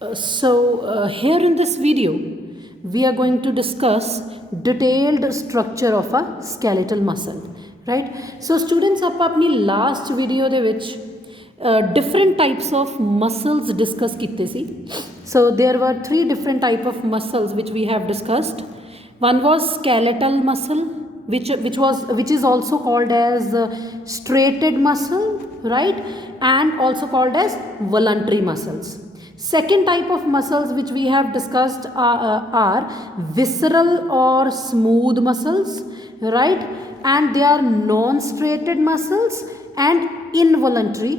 Here in this video we are going to discuss detailed structure of a skeletal muscle, right? So students, ਆਪਾਂ ਆਪਣੀ last video ਦੇ ਵਿੱਚ different types of muscles discuss ਕੀਤੇ ਸੀ. So there were 3 different type of muscles which we have discussed. One was skeletal muscle, which is also called as striated muscle, right? And also called as voluntary muscles. Second type of muscles which we have discussed are visceral or smooth muscles, right? And they are non-striated muscles and involuntary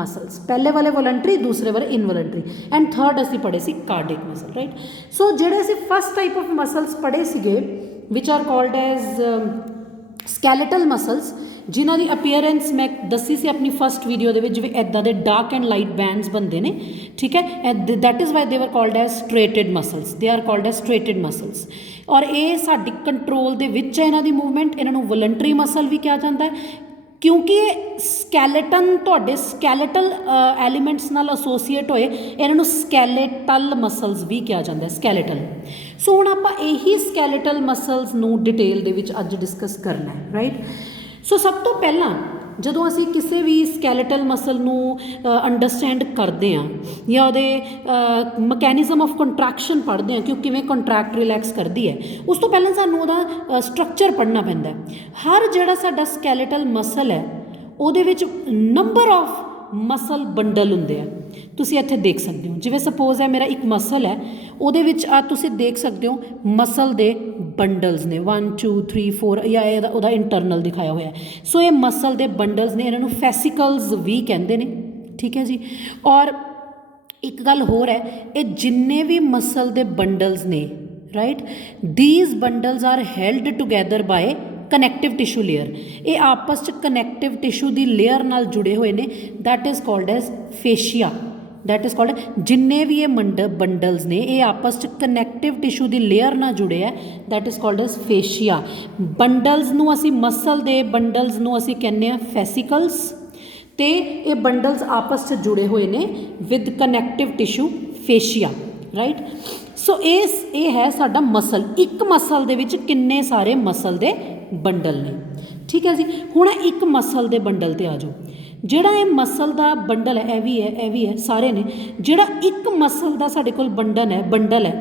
muscles. पहले वाले voluntary, दूसरे वाले involuntary, and third असी पढ़े सी cardiac muscle, right? So जेड़े असी first type of muscles पढ़े सीगे which are called as skeletal muscles, जिन्हों की अपीयरेंस मैं दसी सी अपनी फस्ट वीडियो के भी इदा के डार्क एंड लाइट बैंड्स बनते हैं, ठीक है. That is why they were called as striated muscles, they are called as striated muscles. और ये साडी कंट्रोल दे विच है इन्हां दी मूवमेंट. इन्हां नूं वॉलंटरी मसल भी कहा जाता है क्योंकि स्कैलेटन तुहाडे स्कैलेटल एलीमेंट्स नाल एसोसीएट होए, इन्हां नूं स्कैलेटल मसल्स भी कहा जाता है, स्कैलेटल. सो हुण आपां यही स्कैलेटल मसल्स नूं डिटेल दे विच अज डिस्कस करना है, राइट. सो सब तो पहला ਜਦੋਂ ਅਸੀਂ ਕਿਸੇ ਵੀ ਸਕੈਲੇਟਲ ਮਸਲ ਨੂੰ ਅੰਡਰਸਟੈਂਡ ਕਰਦੇ ਹਾਂ ਜਾਂ ਉਹਦੇ ਮਕੈਨਿਜ਼ਮ ਆਫ ਕੰਟਰੈਕਸ਼ਨ ਪੜ੍ਹਦੇ ਹਾਂ ਕਿ ਉਹ ਕਿਵੇਂ ਕੰਟਰੈਕਟ ਰਿਲੈਕਸ ਕਰਦੀ ਹੈ, ਉਸ ਤੋਂ ਪਹਿਲਾਂ ਸਾਨੂੰ ਉਹਦਾ ਸਟਰਕਚਰ ਪੜ੍ਹਨਾ ਪੈਂਦਾ. ਹਰ ਜਿਹੜਾ ਸਾਡਾ ਸਕੈਲੇਟਲ ਮਸਲ ਹੈ ਉਹਦੇ ਵਿੱਚ ਨੰਬਰ ਆਫ ਮਸਲ ਬੰਡਲ ਹੁੰਦੇ ਆ. ਤੁਸੀਂ ਇੱਥੇ ਦੇਖ ਸਕਦੇ ਹੋ, ਜਿਵੇਂ ਸਪੋਜ਼ ਹੈ ਮੇਰਾ ਇੱਕ ਮਸਲ ਹੈ, ਉਹਦੇ ਵਿੱਚ ਆ ਤੁਸੀਂ ਦੇਖ ਸਕਦੇ ਹੋ ਮਸਲ ਦੇ ਬੰਡਲਸ ਨੇ 1 2 3 4 ਜਾਂ ਇਹਦਾ ਉਹਦਾ ਇੰਟਰਨਲ ਦਿਖਾਇਆ ਹੋਇਆ. ਸੋ ਇਹ ਮਸਲ ਦੇ ਬੰਡਲਸ ਨੇ, ਇਹਨਾਂ ਨੂੰ ਫੈਸੀਕਲਸ ਵੀ ਕਹਿੰਦੇ ਨੇ, ਠੀਕ ਹੈ ਜੀ. ਔਰ ਇੱਕ ਗੱਲ ਹੋਰ ਹੈ, ਇਹ ਜਿੰਨੇ ਵੀ ਮਸਲ ਦੇ ਬੰਡਲਸ ਨੇ, right, these bundles are held together by connective tissue layer. ਇਹ ਆਪਸ 'ਚ ਕਨੈਕਟਿਵ ਟਿਸ਼ੂ ਦੀ ਲੇਅਰ ਨਾਲ ਜੁੜੇ ਹੋਏ ਨੇ. That is called as fascia. That is called, ਜਿੰਨੇ ਵੀ ਇਹ ਬੰਡਲਸ ਨੇ ਇਹ ਆਪਸ 'ਚ ਕਨੈਕਟਿਵ ਟਿਸ਼ੂ ਦੀ ਲੇਅਰ ਨਾਲ ਜੁੜੇ ਹੈ. That is called as fascia. Bundles ਨੂੰ ਅਸੀਂ, ਮਸਲ ਦੇ ਬੰਡਲਸ ਨੂੰ ਅਸੀਂ ਕਹਿੰਦੇ ਹਾਂ ਫੈਸੀਕਲਸ, ਅਤੇ ਇਹ ਬੰਡਲਸ ਆਪਸ 'ਚ ਜੁੜੇ ਹੋਏ ਨੇ ਵਿਦ ਕਨੈਕਟਿਵ ਟਿਸ਼ੂ ਫੇਸ਼ੀਆ, ਰਾਈਟ. ਸੋ ਇਹ ਹੈ ਸਾਡਾ ਮਸਲ. ਇੱਕ ਮਸਲ ਦੇ ਵਿੱਚ ਕਿੰਨੇ ਸਾਰੇ ਮਸਲ ਦੇ ਬੰਡਲ ਨੇ, ਠੀਕ ਹੈ ਜੀ. ਹੁਣ ਇੱਕ ਮਸਲ ਦੇ ਬੰਡਲ 'ਤੇ ਆ ਜਾਓ. ਜਿਹੜਾ ਇਹ ਮਸਲ ਦਾ ਬੰਡਲ ਹੈ, ਇਹ ਵੀ ਹੈ, ਸਾਰੇ ਨੇ. ਜਿਹੜਾ ਇੱਕ ਮਸਲ ਦਾ ਸਾਡੇ ਕੋਲ ਬੰਡਲ ਹੈ,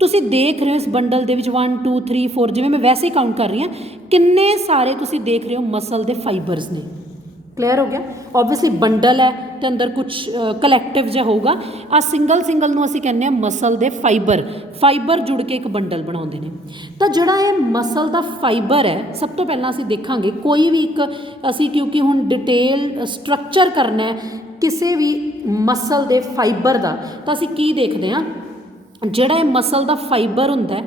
ਤੁਸੀਂ ਦੇਖ ਰਹੇ ਹੋ ਇਸ ਬੰਡਲ ਦੇ ਵਿੱਚ 1 2 3 4, ਜਿਵੇਂ ਮੈਂ ਵੈਸੇ ਹੀ ਕਾਊਂਟ ਕਰ ਰਹੀ ਹਾਂ, ਕਿੰਨੇ ਸਾਰੇ ਤੁਸੀਂ ਦੇਖ ਰਹੇ ਹੋ ਮਸਲ ਦੇ ਫਾਈਬਰਸ ਨੇ. ਕਲੀਅਰ ਹੋ ਗਿਆ. ਓਬਵੀਅਸਲੀ ਬੰਡਲ ਹੈ ਅਤੇ ਅੰਦਰ ਕੁਛ ਕਲੈਕਟਿਵ ਜਿਹਾ ਹੋਊਗਾ. ਆ ਸਿੰਗਲ ਨੂੰ ਅਸੀਂ ਕਹਿੰਦੇ ਹਾਂ ਮਸਲ ਦੇ ਫਾਈਬਰ ਜੁੜ ਕੇ ਇੱਕ ਬੰਡਲ ਬਣਾਉਂਦੇ ਨੇ. ਤਾਂ ਜਿਹੜਾ ਇਹ ਮਸਲ ਦਾ ਫਾਈਬਰ ਹੈ, ਸਭ ਤੋਂ ਪਹਿਲਾਂ ਅਸੀਂ ਦੇਖਾਂਗੇ ਕੋਈ ਵੀ ਇੱਕ, ਅਸੀਂ ਕਿਉਂਕਿ ਹੁਣ ਡਿਟੇਲ ਸਟਰਕਚਰ ਕਰਨਾ ਹੈ ਕਿਸੇ ਵੀ ਮਸਲ ਦੇ ਫਾਈਬਰ ਦਾ, ਤਾਂ ਅਸੀਂ ਕੀ ਦੇਖਦੇ ਹਾਂ, ਜਿਹੜਾ ਇਹ ਮਸਲ ਦਾ ਫਾਈਬਰ ਹੁੰਦਾ,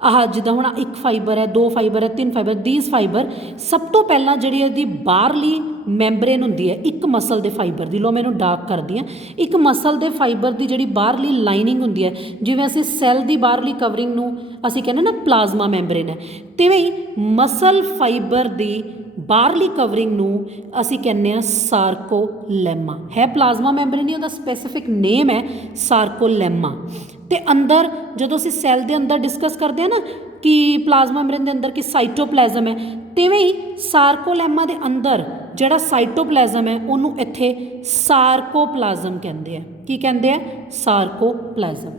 ਆਹ ਜਿੱਦਾਂ ਹੁਣ ਇੱਕ ਫਾਈਬਰ ਹੈ, 2 ਫਾਈਬਰ ਹੈ, 3 ਫਾਈਬਰ, ਦੀਜ਼ ਫਾਈਬਰ, ਸਭ ਤੋਂ ਪਹਿਲਾਂ ਜਿਹੜੀ ਇਹਦੀ ਬਾਹਰਲੀ ਮੈਂਬਰੇਨ ਹੁੰਦੀ ਹੈ ਇੱਕ ਮਸਲ ਦੇ ਫਾਈਬਰ ਦੀ, ਲੋ ਮੈਂ ਇਹਨੂੰ ਡਾਰਕ ਕਰਦੀ ਹਾਂ. ਇੱਕ ਮਸਲ ਦੇ ਫਾਈਬਰ ਦੀ ਜਿਹੜੀ ਬਾਹਰਲੀ ਲਾਈਨਿੰਗ ਹੁੰਦੀ ਹੈ, ਜਿਵੇਂ ਅਸੀਂ ਸੈੱਲ ਦੀ ਬਾਹਰਲੀ ਕਵਰਿੰਗ ਨੂੰ ਅਸੀਂ ਕਹਿੰਦੇ ਨਾ ਪਲਾਜ਼ਮਾ ਮੈਂਬਰੇਨ ਹੈ, ਤਿਵੇਂ ਹੀ ਮਸਲ ਫਾਈਬਰ ਦੀ ਬਾਹਰਲੀ ਕਵਰਿੰਗ ਨੂੰ ਅਸੀਂ ਕਹਿੰਦੇ ਹਾਂ ਸਾਰਕੋਲੈਮਾ. ਹੈ ਪਲਾਜ਼ਮਾ ਮੈਂਬਰੇਨ ਹੀ ਉਹਦਾ ਸਪੈਸੀਫਿਕ ਨੇਮ ਹੈ, ਸਾਰਕੋਲੈਮਾ. ਅਤੇ ਅੰਦਰ ਜਦੋਂ ਅਸੀਂ ਸੈੱਲ ਦੇ ਅੰਦਰ ਡਿਸਕਸ ਕਰਦੇ ਹਾਂ ਨਾ ਕਿ ਪਲਾਜ਼ਮਾ ਮੈਂਬਰੇਨ ਦੇ ਅੰਦਰ ਕਿ ਸਾਈਟੋਪਲੈਜ਼ਮ ਹੈ, ਤਿਵੇਂ ਹੀ ਸਾਰਕੋਲੈਮਾ ਦੇ ਅੰਦਰ ਜਿਹੜਾ ਸਾਈਟੋਪਲੈਜ਼ਮ ਹੈ ਉਹਨੂੰ ਇੱਥੇ ਸਾਰਕੋਪਲਾਜ਼ਮ ਕਹਿੰਦੇ ਆ. ਕੀ ਕਹਿੰਦੇ ਆ? ਸਾਰਕੋਪਲਾਜ਼ਮ.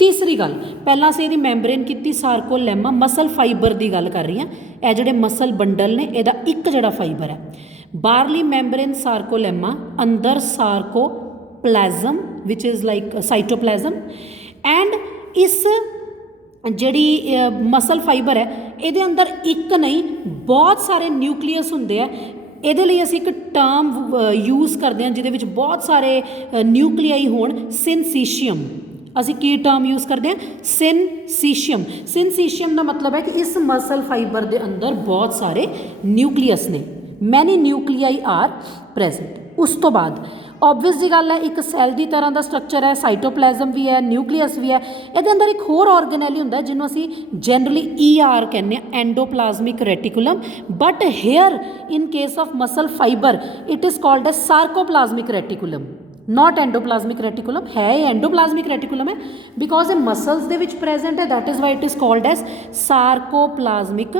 ਤੀਸਰੀ ਗੱਲ, ਪਹਿਲਾਂ ਅਸੀਂ ਇਹਦੀ ਮੈਂਬਰੇਨ ਕੀਤੀ ਸਾਰਕੋਲੈਮਾ, ਮਸਲ ਫਾਈਬਰ ਦੀ ਗੱਲ ਕਰ ਰਹੀ ਹਾਂ. ਇਹ ਜਿਹੜੇ ਮਸਲ ਬੰਡਲ ਨੇ, ਇਹਦਾ ਇੱਕ ਜਿਹੜਾ ਫਾਈਬਰ ਹੈ, ਬਾਹਰਲੀ ਮੈਂਬਰੇਨ ਸਾਰਕੋਲੈਮਾ, ਅੰਦਰ ਸਾਰਕੋਪਲਾਜ਼ਮ ਵਿਚ ਇਜ਼ ਲਾਈਕ ਸਾਈਟੋਪਲੈਜ਼ਮ. ਐਂਡ ਇਸ ਜਿਹੜੀ ਮਸਲ ਫਾਈਬਰ ਹੈ, ਇਹਦੇ ਅੰਦਰ ਇੱਕ ਨਹੀਂ ਬਹੁਤ ਸਾਰੇ ਨਿਊਕਲੀਅਸ ਹੁੰਦੇ ਆ. ਇਹਦੇ ਲਈ ਅਸੀਂ ਇੱਕ ਟਰਮ ਯੂਜ਼ ਕਰਦੇ ਹਾਂ ਜਿਹਦੇ ਵਿੱਚ ਬਹੁਤ ਸਾਰੇ ਨਿਊਕਲੀਆਈ ਹੋਣ, ਸਿਨਸੀਸ਼ੀਅਮ. ਅਸੀਂ ਕੀ ਟਰਮ ਯੂਜ਼ ਕਰਦੇ ਹਾਂ? ਸਿਨਸੀਸ਼ੀਅਮ. ਸਿਨਸੀਸ਼ੀਅਮ ਦਾ ਮਤਲਬ ਹੈ ਕਿ ਇਸ ਮਸਲ ਫਾਈਬਰ ਦੇ ਅੰਦਰ ਬਹੁਤ ਸਾਰੇ ਨਿਊਕਲੀਅਸ ਨੇ, ਮੈਨੀ ਨਿਊਕਲੀਆਈ ਆਰ ਪ੍ਰੈਜ਼ੈਂਟ. ਉਸ ਤੋਂ ਬਾਅਦ ਓਬਵੀਅਸ ਦੀ ਗੱਲ ਹੈ, ਇੱਕ ਸੈੱਲ ਦੀ ਤਰ੍ਹਾਂ ਦਾ ਸਟਰਕਚਰ ਹੈ, ਸਾਈਟੋਪਲੈਜ਼ਮ ਵੀ ਹੈ, ਨਿਊਕਲੀਅਸ ਵੀ ਹੈ. ਇਹਦੇ ਅੰਦਰ ਇੱਕ ਹੋਰ ਔਰਗਨੈਲੀ ਹੁੰਦਾ ਜਿਹਨੂੰ ਅਸੀਂ ਜਨਰਲੀ ER ਕਹਿੰਦੇ ਹਾਂ, endoplasmic reticulum. But here in case of muscle fibre it is called a sarcoplasmic reticulum, not endoplasmic reticulum है, एंडोप्लाज्मिक रेटिकुलम है बिकॉज ये मसल्स दे विच प्रेजेंट है, that is why it is called as sarcoplasmic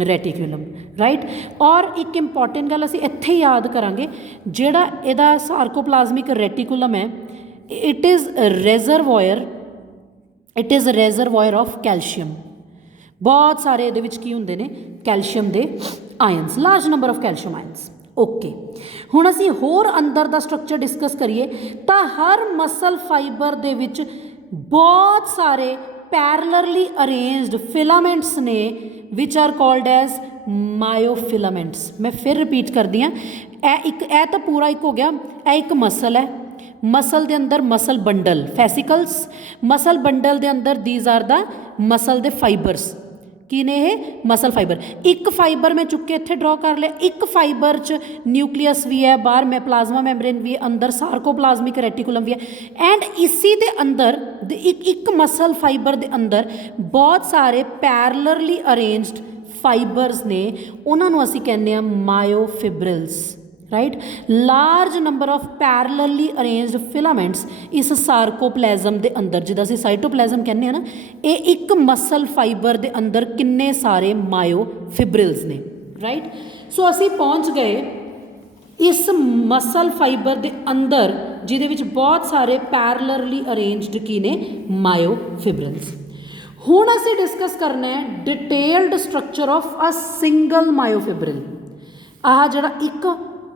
reticulum, right. और एक important गल असीं इत्थे याद करांगे, जिहड़ा इहदा सार्कोप्लाज्मिक रेटिकुलम है इट इज़ रेजरवॉयर ऑफ कैल्शियम। बहुत सारे इहदे विच की हुंदे ने calcium they ions, large number of calcium ions. Okay, हुण असीं होर अंदर दा स्ट्रक्चर डिस्कस करिए तां हर मसल फाइबर दे विच बहुत सारे पैरेलली अरेंज्ड फिलामेंट्स ने which are called as myofilaments. मैं फिर रिपीट करदी हाँ, ए तो पूरा एक हो गया, ए एक मसल है, मसल दे अंदर muscle bundle fascicles, muscle bundle दे अंदर दीज आर द मसल दे फाइबर्स, की ने ये मसल फाइबर। एक फाइबर मैं चुक के इत्थे ड्रॉ कर लिया, एक फाइबर च न्यूक्लियस भी है, बाहर मैं प्लाज्मा मैम्ब्रेन भी है, अंदर सार्कोप्लाज्मिक रेटिकुलम भी है एंड इसी दे अंदर एक मसल फाइबर दे अंदर बहुत सारे पैरेलली अरेंज्ड फाइबर्स ने, उन्होंने असीं कहने आ myofibrils, right. Large number of parallelly arranged filaments इस सार्कोप्लाज्म दे अंदर, जिदा असीं साइटोप्लाज्म कहने हैं ना, ये एक मसल फाइबर दे अंदर किन्ने सारे मायोफिब्रिल्स ने, राइट। सो असीं पहुंच गए इस मसल फाइबर दे अंदर जिहदे विच बहुत सारे पैरेलली अरेंज्ड की ने मायोफिब्रिल्स। हुण असीं डिस्कस करना है detailed structure of a single myofibril. आह जिहड़ा एक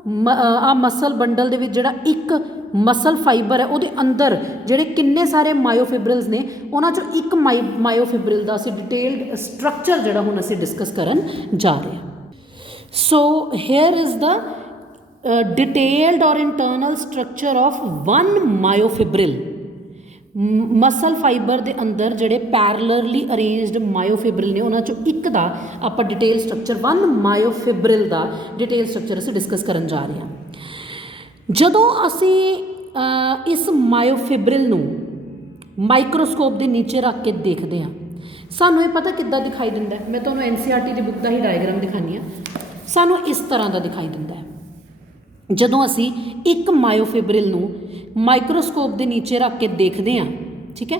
आ मसल बंडल दे विच जिहड़ा एक मसल फाइबर है उहदे अंदर जिहड़े किन्ने सारे मायोफिब्रिल्स ने, उन्हां चों एक मायोफिब्रिल दा असीं डिटेल्ड स्ट्रक्चर जिहड़ा हुण असीं डिस्कस करन जा रहे हैं। So here is the detailed और internal structure of one myofibril. Muscle fibre दे अंदर जिहड़े पैरेलली अरेंज्ड मायोफिब्रिल ने, उन्हां चों एक दा आपां डिटेल स्ट्रक्चर, वन मायोफिब्रिल दा डिटेल स्ट्रक्चर असीं डिस्कस करन जा रहे हैं। जदों असीं इस मायोफिब्रिल नूं माइक्रोस्कोप दे नीचे रख के देखते हैं, सानूं ये पता किद्दां दिखाई दिंदा है। मैं तुहानूं NCERT दी बुक दा ही डायग्राम दिखानी है, सानूं इस तरह का दिखाई दिंदा है। जदों असीं एक मायोफिब्रिल नूं माइक्रोस्कोप दे नीचे रख के देखते हैं, ठीक है,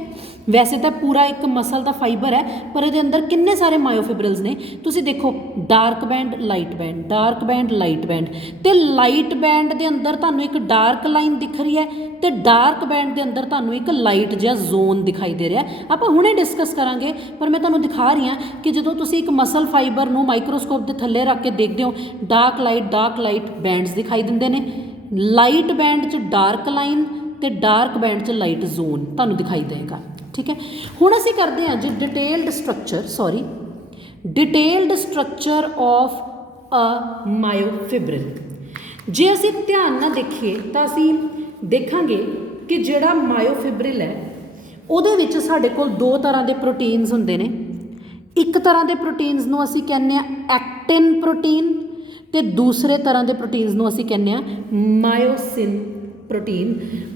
वैसे तो पूरा एक मसल का फाइबर है पर ये अंदर किन्ने सारे मायोफिब्रिल्स ने, तुसीं देखो dark band light band, dark band light band, तो लाइट बैंड के अंदर तुहानूं एक डार्क लाइन दिख रही है, तो डार्क बैंड के अंदर तुहानूं एक लाइट जिहा जोन दिखाई दे रहा है। आपां हुणे डिस्कस करांगे, पर मैं तुहानूं दिखा रही हाँ कि जदों तुसीं एक मसल फाइबर नूं माइक्रोस्कोप के थल्ले रख के देखते हो, डार्क लाइट बैंड्स दिखाई दिंदे ने, लाइट बैंड च डार्क लाइन तो डार्क बैंड च लाइट जोन तुहानूं दिखाई देगा, ठीक है। हुण असीं करदे हां जी detailed structure of a myofibril. जे असीं ध्यान नाल देखीए तां असीं देखांगे कि जिहड़ा मायोफिब्रिल है उहदे विच साडे कोल दो तरह के प्रोटीन्स हुंदे ने। एक तरह के प्रोटीन्स नूं असीं कहने आ एक्टिन प्रोटीन, तो दूसरे तरह के प्रोटीन्स नूं असीं कहने आ मायोसिन प्रोटीन।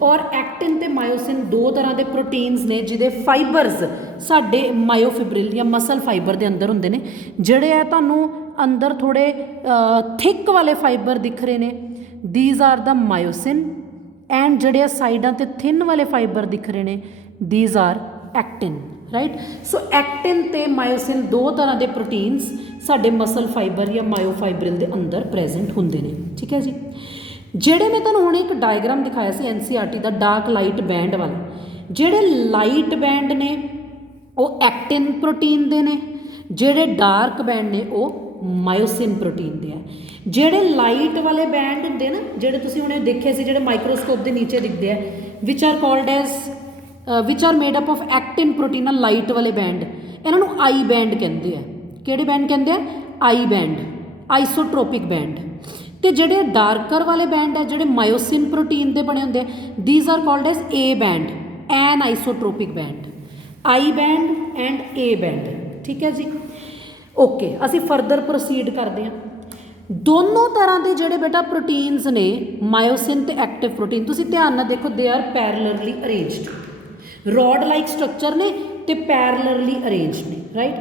और एक्टिन ते मायोसिन दो तरह के प्रोटीन्स ने जिहदे फाइबर्स साडे मायोफिब्रिल या मसल फाइबर के अंदर हुंदे ने। जिहड़े आ तुहानूं अंदर थोड़े थिक वाले फाइबर दिख रहे ने, these are the myosin, and जिहड़े साइडां ते थिन वाले फाइबर दिख रहे ने, these are actin, right. So actin ते मायोसिन दो तरह के प्रोटीन्स साडे मसल फाइबर या मायोफाइब्रिल के अंदर प्रेजेंट हुंदे ने, ठीक है जी। ਜਿਹੜੇ मैं तुहानूं हुणे एक डायग्राम दिखाया सी NCERT का डार्क लाइट बैंड वाला, ਜਿਹੜੇ लाइट बैंड ने वो एक्टिन प्रोटीन दे ने, ਜਿਹੜੇ डार्क बैंड ने वो मायोसिन प्रोटीन दे है। ਜਿਹੜੇ लाइट वाले बैंड हुंदे ना, ਜਿਹੜੇ ਤੁਸੀਂ ਹੁਣੇ ਦੇਖੇ ਸੀ, ਜਿਹੜੇ माइक्रोस्कोप के नीचे दिखते हैं, which are made up of actin protein, light वाले बैंड, इन्हां नूं आई बैंड कहंदे आ। किहड़े बैंड कहंदे आ? I band, isotropic band. तो जिहड़े डार्कर वाले बैंड है, जिहड़े मायोसिन प्रोटीन के बने होंदे, these are called as A band, an isotropic band, I band and A band, ठीक है जी। ओके, असी फरदर प्रोसीड करते हैं। दोनों तरह के जिहड़े बेटा प्रोटीन्स ने, मायोसिन ते एक्टिव प्रोटीन, तुसीं ध्यान नाल देखो, they are parallelly arranged, rod like structure ने ते पैरेलली अरेंज्ड ने, राइट।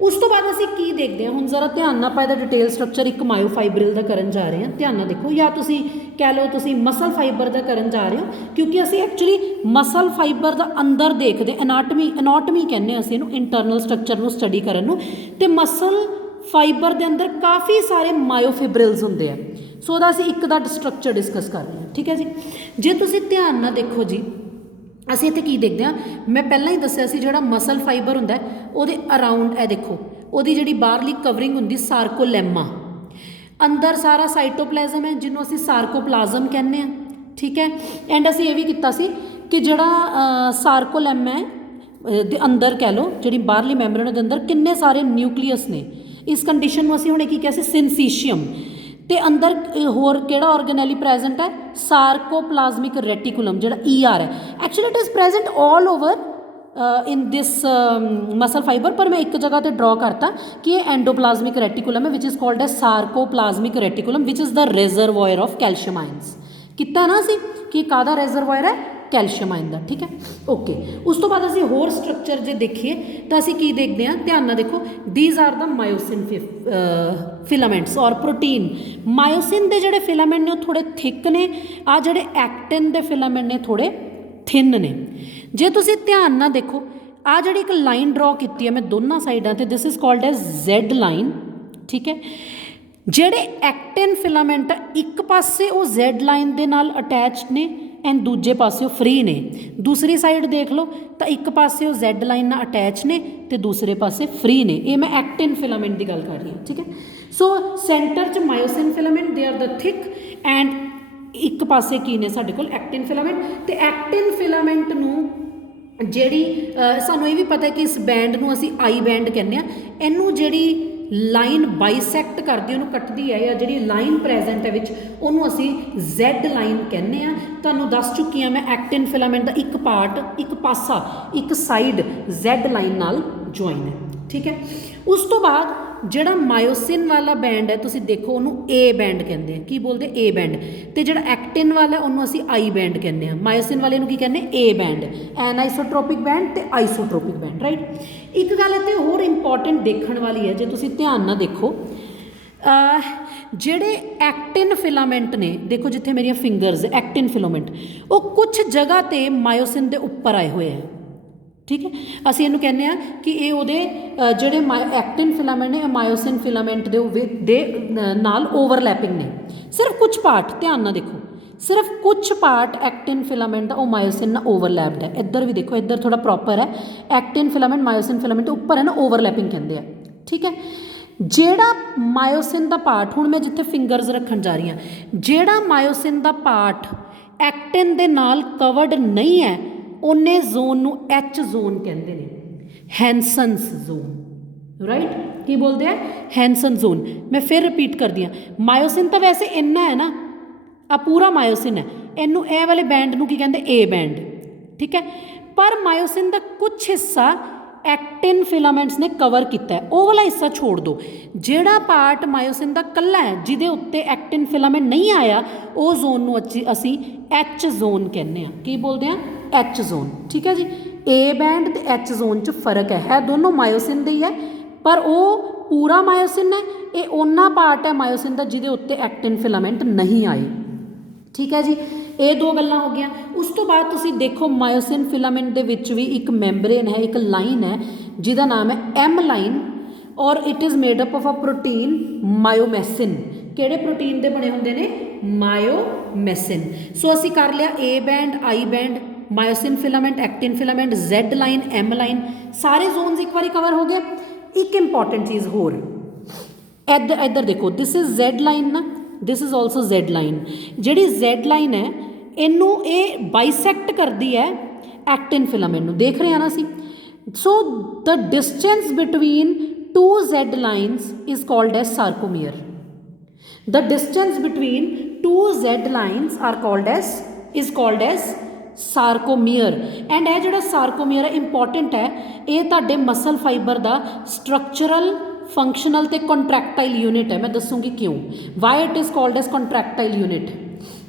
उस तो बाद असीं की देखते हैं, हुण जरा ध्यान नाल, आपां इहदा डिटेल स्ट्रक्चर एक मायोफाइब्रिल का करन जा रहे हैं, ध्यान नाल देखो, या तुसीं कह लो तुसी मसल फाइबर का करन जा रहे हो, क्योंकि असी एक्चुअली मसल फाइबर का अंदर देखते एनाटमी कहने असी इहनूं इंटरनल स्ट्रक्चर नूं स्टडी करन नूं, ते मसल फाइबर के अंदर काफ़ी सारे मायोफिब्रिल्स होंदे आ। सो ਉਹਦਾ ਅਸੀਂ ਇੱਕ ਦਾ स्ट्रक्चर डिस्कस कर रहे हैं, ठीक है जी। जे तुसी ध्यान नाल देखो जी, ਅਸੀਂ ਇੱਥੇ ਕੀ ਦੇਖਦੇ ਹਾਂ, मैं ਪਹਿਲਾਂ ही दस्सिया सी ਜਿਹੜਾ मसल फाइबर ਹੁੰਦਾ ਉਹਦੇ अराउंड ਇਹ देखो ਉਹਦੀ ਜਿਹੜੀ ਬਾਹਰਲੀ ਕਵਰਿੰਗ ਹੁੰਦੀ ਸਾਰਕੋਲੈਮਾ, अंदर सारा साइटोप्लाज्म है जिन्हों असी सार्कोप्लाज्म कहने हैं, ठीक है। एंड असी ये भी किया सी कि जड़ा सार्कोलैमा है दे अंदर कह लो जी बाहरली मैंबरेन के अंदर किन्ने सारे न्यूक्लीयस ने, इस कंडीशन में असी हुणे की कहा सी सिंसीशियम, ते अंदर होर केड़ा ऑर्गेनेली प्रेजेंट है सार्कोप्लाज्मिक रेटिकुलम जिहड़ा ER है, actually it is present all over in this muscle fibre, पर मैं एक जगह पर ड्रॉ करता कि ये एंडोप्लाज्मिक रेटिकुलम है which is called as sarcoplasmic reticulum which is the reservoir of calcium ions. कितना ना सी कि कादा रिजर्वॉयर है कैल्शियम आयन का, ठीक है ओके। उस तो बाद असी होर स्ट्रक्चर जे देखिए तो असी की देखते हैं, ध्यान ना देखो, these are the myosin filaments और प्रोटीन। मायोसिन के जोड़े फिलामेंट ने थोड़े थिक ने, आ जोड़े एक्टिन के फिलामेंट ने थोड़े थिन ने। जे तुसी ध्यान ना देखो आ जी एक लाइन ड्रॉ की है मैं दोनों साइडों से, this is called as Z line, ठीक है। जेडे एक्टिन फिलामेंट एक पासे वो Z लाइन के नाल अटैच ने एंड दूजे पासे फ्री ने, दूसरी साइड देख लो तो एक पासे वो Z लाइन नाल अटैच ने तो दूसरे पासे फ्री ने, ये मैं एक्टिन फिलामेंट की गल कर रही हूँ, ठीक है। सो सेंटर च myosin filament they are the thick and एक पासे की ने साडे कोल एक्टिन फिलामेंट, तो एक्टिन फिलामेंट नूं ਜਿਹੜੀ ਸਾਨੂੰ ਇਹ ਵੀ ਪਤਾ ਕਿ ਇਸ ਬੈਂਡ ਨੂੰ ਅਸੀਂ ਆਈ ਬੈਂਡ ਕਹਿੰਦੇ ਆ, ਇਹਨੂੰ ਜਿਹੜੀ ਲਾਈਨ ਬਾਈਸੈਕਟ ਕਰਦੀ ਉਹਨੂੰ ਕੱਟਦੀ ਹੈ ਜਾਂ ਜਿਹੜੀ ਲਾਈਨ ਪ੍ਰੈਜ਼ੈਂਟ ਹੈ ਵਿੱਚ ਉਹਨੂੰ ਅਸੀਂ Z ਲਾਈਨ ਕਹਿੰਦੇ ਆ। ਤੁਹਾਨੂੰ ਦੱਸ ਚੁੱਕੀ ਹਾਂ ਮੈਂ ਐਕਟਿਨ ਫਿਲਾਮੈਂਟ ਦਾ ਇੱਕ ਪਾਰਟ, ਇੱਕ ਪਾਸਾ, ਇੱਕ ਸਾਈਡ Z ਲਾਈਨ ਨਾਲ ਜੁਆਇਨ ਹੈ, ਠੀਕ ਹੈ। ਉਸ ਤੋਂ ਬਾਅਦ ਜਿਹੜਾ ਮਾਇਓਸਿਨ ਵਾਲਾ ਬੈਂਡ ਹੈ ਤੁਸੀਂ ਦੇਖੋ ਉਹਨੂੰ A ਬੈਂਡ ਕਹਿੰਦੇ ਆ, ਕੀ ਬੋਲਦੇ A ਬੈਂਡ, ਤੇ ਜਿਹੜਾ ਐਕਟਿਨ ਵਾਲਾ ਉਹਨੂੰ ਅਸੀਂ I ਬੈਂਡ ਕਹਿੰਦੇ ਆ। ਮਾਇਓਸਿਨ ਵਾਲੇ ਨੂੰ ਕੀ ਕਹਿੰਦੇ A ਬੈਂਡ, ਐਨਾਈਸੋਟ੍ਰੋਪਿਕ ਬੈਂਡ ਤੇ ਆਈਸੋਟ੍ਰੋਪਿਕ ਬੈਂਡ, ਰਾਈਟ। ਇੱਕ ਗੱਲ ਇੱਥੇ ਹੋਰ ਇੰਪੋਰਟੈਂਟ ਦੇਖਣ ਵਾਲੀ ਹੈ, ਜੇ ਤੁਸੀਂ ਧਿਆਨ ਨਾਲ ਦੇਖੋ ਜਿਹੜੇ ਐਕਟਿਨ ਫਿਲਾਮੈਂਟ ਨੇ, ਦੇਖੋ ਜਿੱਥੇ ਮੇਰੀਆਂ ਫਿੰਗਰਸ ਐਕਟਿਨ ਫਿਲਾਮੈਂਟ, ਉਹ ਕੁਝ ਜਗ੍ਹਾ ਤੇ ਮਾਇਓਸਿਨ ਦੇ ਉੱਪਰ ਆਏ ਹੋਏ ਆ, ठीक है। असी इनू कहने कि ये उहदे जिहड़े एक्टिन फिलामेंट ने मायोसिन फिलामेंट दे नाल ओवरलैपिंग ने, सिर्फ कुछ पार्ट ध्यान ना देखो, सिर्फ कुछ पार्ट एक्टिन फिलामेंट का मायोसिन नाल ओवरलैप्ड है। इधर भी देखो, इधर थोड़ा प्रॉपर है, एक्टिन फिलामेंट मायोसिन फिलामेंट उपर है ना, ओवरलैपिंग कहते हैं, ठीक है। ਜਿਹੜਾ ਮਾਇਓਸਿਨ ਦਾ ਪਾर्ट, ਹੁਣ मैं जिथे फिंगर्स रखन जा रही हाँ, ਜਿਹੜਾ ਮਾਇਓਸਿਨ ਦਾ ਪਾर्ट एक्टिन ਦੇ ਨਾਲ कवर्ड नहीं है ਉਹਨੇ ਜ਼ੋਨ ਨੂੰ H ਜ਼ੋਨ ਕਹਿੰਦੇ ਨੇ, ਹੈਂਸਨਸ ਜ਼ੋਨ, ਰਾਈਟ। ਕੀ ਬੋਲਦੇ ਆ? ਹੈਂਸਨ ਜ਼ੋਨ। ਮੈਂ ਫਿਰ ਰਿਪੀਟ ਕਰਦੀ ਹਾਂ, ਮਾਇਓਸਿਨ ਤਾਂ ਵੈਸੇ ਇੰਨਾ ਹੈ ਨਾ, ਆ ਪੂਰਾ ਮਾਇਓਸਿਨ ਹੈ, ਇਹਨੂੰ ਇਹ ਵਾਲੇ ਬੈਂਡ ਨੂੰ ਕੀ ਕਹਿੰਦੇ? A ਬੈਂਡ, ਠੀਕ ਹੈ। ਪਰ ਮਾਇਓਸਿਨ ਦਾ ਕੁਛ ਹਿੱਸਾ एक्टिन फिलामेंट्स ने कवर किया, वो वाला हिस्सा छोड़ दो। जिहड़ा पार्ट मायोसिन का कल्ला है जिहदे उत्ते एक्टिन फिलामेंट नहीं आया, वो जोन नूं असी H जोन कहने हैं। की बोलते हैं? H जोन, ठीक है जी। A बैंड ते H जोन च फर्क है दोनों मायोसिन दे ही है, पर वो पूरा मायोसिन है, ये उन्ना पार्ट है मायोसिन का जिहदे उत्ते एक्टिन फिलामेंट नहीं आए, ठीक है जी। ये दो गल्लां हो गई। उस तो बाद तुसी देखो मायोसिन फिलामेंट दे विच भी एक मैंबरेन है, एक लाइन है जिहदा नाम है M लाइन, और it is made up of a protein myomesin. किहड़े प्रोटीन दे बने हुंदे ने? मायोमेसिन। सो असी कर लिया A band, I band, myosin filament, actin filament, Z line, M line, सारे जोन्स एक बार कवर हो गए। एक इंपॉर्टेंट चीज़ होर, इधर इधर देखो, दिस इज़ Z लाइन ना, this is also Z line. जिहड़ी Z लाइन है इनू ये बाइसैक्ट करती है एक्टिन फिलामेंट, देख रहे हैं ना असी। So the distance between two Z lines is called as sarcomere. The distance between two Z lines are called as is called as sarcomere. And यह जो सार्कोमियर है इंपॉर्टेंट है, ये तुहाडे मसल फाइबर का स्ट्रक्चरल, फंक्शनल ते contractile unit है। मैं दसूँगी क्यों, why it is called as contractile unit.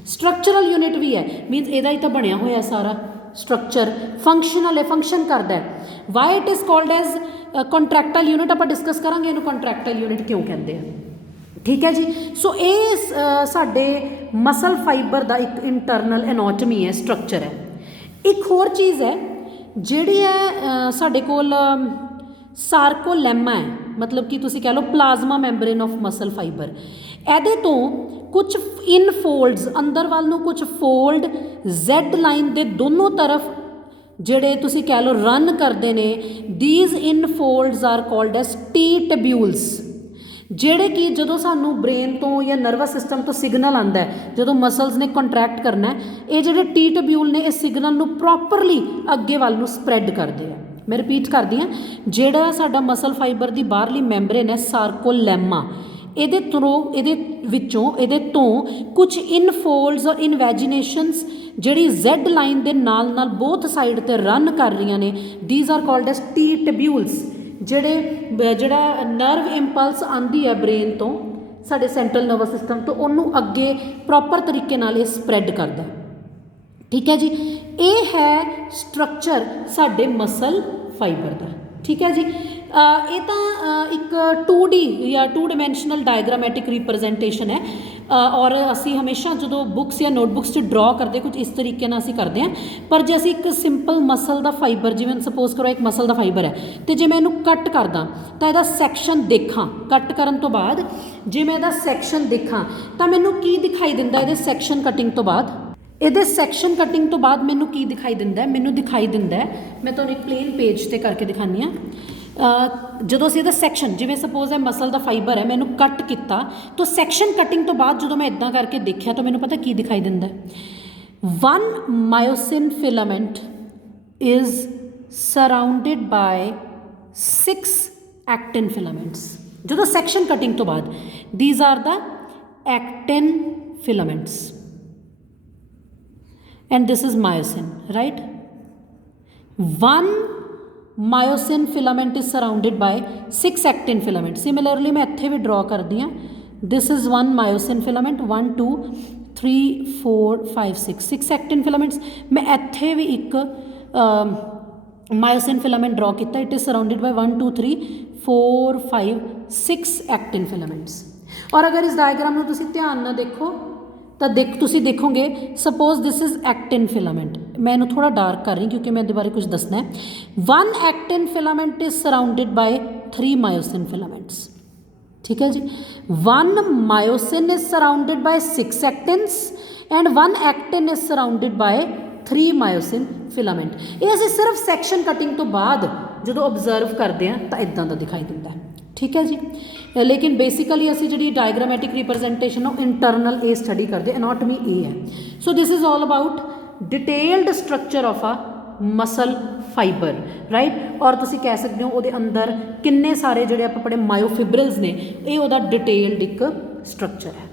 Structural unit भी है, मीनस यदा ही तो बनया होया सारा स्ट्रक्चर। फंक्शनल है, फंक्शन करता है। Why it is called as contractile unit आप डिस्कस करांगे, इन्हूं कॉन्ट्रैक्टाइल यूनिट क्यों कहते हैं। ठीक है जी। सो ये साडे मसल फाइबर का एक इंटरनल एनाटमी है, स्ट्रक्चर है। एक होर चीज़ है जिहड़ी है साडे कोल सार्कोलैमा है, मतलब कि तुसी कह लो प्लाज्मा मैंबरेन ऑफ मसल फाइबर। ਇਹਦੇ ਤੋਂ कुछ इनफोल्ड्स अंदर वाल नूं कुछ फोल्ड Z लाइन के दोनों तरफ ਜਿਹੜੇ ਤੁਸੀਂ कह लो रन करते हैं, these infolds are called as T tubules, ਜਿਹੜੇ कि ਜਦੋਂ ਸਾਨੂੰ ब्रेन तो या नर्वस सिस्टम तो सिग्नल आता है, ਜਦੋਂ मसल्स ने कंट्रैक्ट करना है, ये ਜਿਹੜੇ टी टब्यूल ने इस सिग्नल ਨੂੰ प्रॉपरली अगे वाल ਨੂੰ स्प्रैड करते हैं। मैं रिपीट करती हाँ, ਜਿਹੜਾ ਸਾਡਾ मसल फाइबर की बाहरली मैंबरेन है सार्कोलैमा, ਇਹਦੇ ਥਰੂ ਇਹਦੇ ਤੋਂ ਕੁਝ ਇਨਫੋਲਡਸ ਔਰ ਇਨਵੈਜੀਨੇਸ਼ਨਸ ਜਿਹੜੀ Z ਲਾਈਨ ਦੇ ਨਾਲ ਨਾਲ ਬੋਥ ਸਾਈਡ ਤੇ ਰਨ ਕਰ ਰਹੀਆਂ ਨੇ, these are called as T tubules. ਜਿਹੜਾ ਨਰਵ ਇੰਪਲਸ ਆਂਦੀ ਹੈ ਬ੍ਰੇਨ ਤੋਂ, ਸਾਡੇ ਸੈਂਟਰਲ ਨਰਵਸ ਸਿਸਟਮ ਤੋਂ, ਉਹਨੂੰ ਅੱਗੇ ਪ੍ਰੋਪਰ ਤਰੀਕੇ ਨਾਲ ਇਹ ਸਪਰੈਡ ਕਰਦਾ। ਠੀਕ ਹੈ ਜੀ, ਇਹ ਹੈ ਸਟਰਕਚਰ ਸਾਡੇ ਮਸਲ फाइबर का। ठीक है जी, ये तो एक 2D या 2 डिमेंशनल डायग्रामैटिक रिप्रजेंटेशन है, और असी हमेशा जो बुक्स या नोटबुक्स च ड्रॉ करते कुछ इस तरीके से करते हैं। पर जो असी एक सिंपल मसल का फाइबर, जिवें सपोज करो एक मसल का फाइबर है, तो जे मैं इनू कट करदा तो यदा सैक्शन देखा, कट करन तो बाद जे मैं यदा सैक्शन देखा तो मैनू की दिखाई दिंदा, ये सैक्शन कटिंग तो बाद, ਇਹਦੇ सैक्शन कटिंग तो बाद मैनू की दिखाई दिंदा है, मैनू दिखाई दिंदा है, मैं तुहानू एक प्लेन पेज ते करके दिखानी हाँ। जो असीं सैक्शन, जिवें सपोज है मसल का फाइबर है, मैनू कट किया तो सैक्शन कटिंग तो बाद जो मैं इदां करके देखा तो मैनू पता की दिखाई दिंदा है, 1 myosin filament is surrounded by 6 actin filaments. जो सैक्शन कटिंग तो बाद, these are the actin filaments and this is myosin, right? 1 myosin filament is surrounded by 6 actin filaments. Similarly मैं इत्थे भी ड्रॉ कर दी हाँ, this is 1 myosin filament, 1 2 3 4 5 6 actin filaments। मैं इत्थे भी एक myosin filament ड्रॉ किया, it is surrounded by 1 2 3 4 5 6 actin filaments। और अगर इस डायग्राम में तुसी ध्यान ना देखो तो तुसी देखोगे, suppose this is actin filament, मैं इन्हू थोड़ा डार्क कर रही क्योंकि मैं इहदे बारे कुछ दसना है। 1 actin filament is surrounded by 3 myosin filaments. ठीक है जी, 1 myosin is surrounded by 6 actins and 1 actin is surrounded by 3 myosin filament. ये असीं सिर्फ सैक्शन कटिंग तो बाद जो ऑबजर्व करते हैं तो इदां दा दिखाई दिंदा है। ठीक है जी, लेकिन बेसिकली असी जी डायग्रामैटिक रिप्रजेंटेशन है इंटरनल ए स्टडी करते, एनाटमी ए है। So this is all about detailed structure of a muscle fibre, right. और तुसी कह सकते हो वो अंदर किन्ने सारे जोड़े आप पढ़े मायोफिब्रिल्स ने, ये डिटेल्ड एक स्ट्रक्चर है।